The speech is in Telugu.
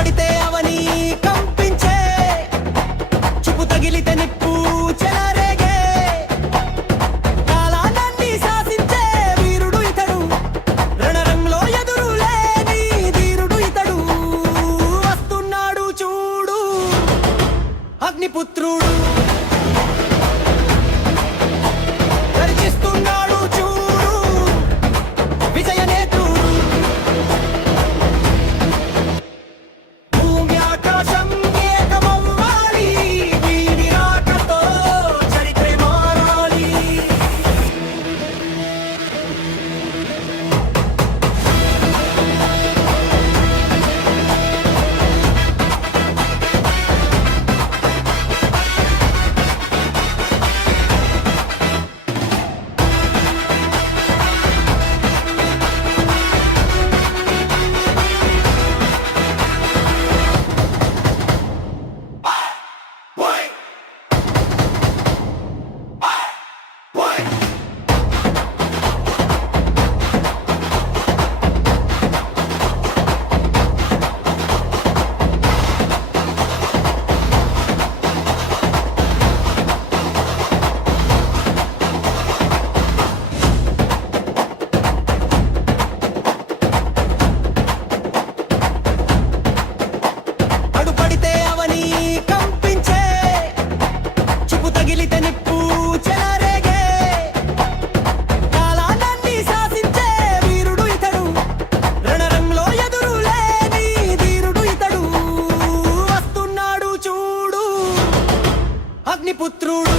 అడుపడితే అవని కంపించే, చూపు తగిలితే నిప్పు చెలరేగే, కాలాన్ని శాసించే వీరుడు ఇతడు, రణరంలో ఎదురు లేని ధీరుడు ఇతడు. వస్తున్నాడు చూడు అగ్నిపుత్రుడు, గర్జిస్తున్నాడు చూడు విజయనేత్రుడు. భూమి ఆకాశం ఏకమవ్వాలి, వీడి రాకతో చరిత్ర మారాలి. అడుపడితే అవని కంపించే, చూపు తగిలితే నిప్పు చెలరేగే, కాలాన్ని శాసించే వీరుడు ఇతడు, రణరంలో ఎదురు లేని ధీరుడు ఇతడు. వస్తున్నాడు చూడు అగ్నిపుత్రుడు.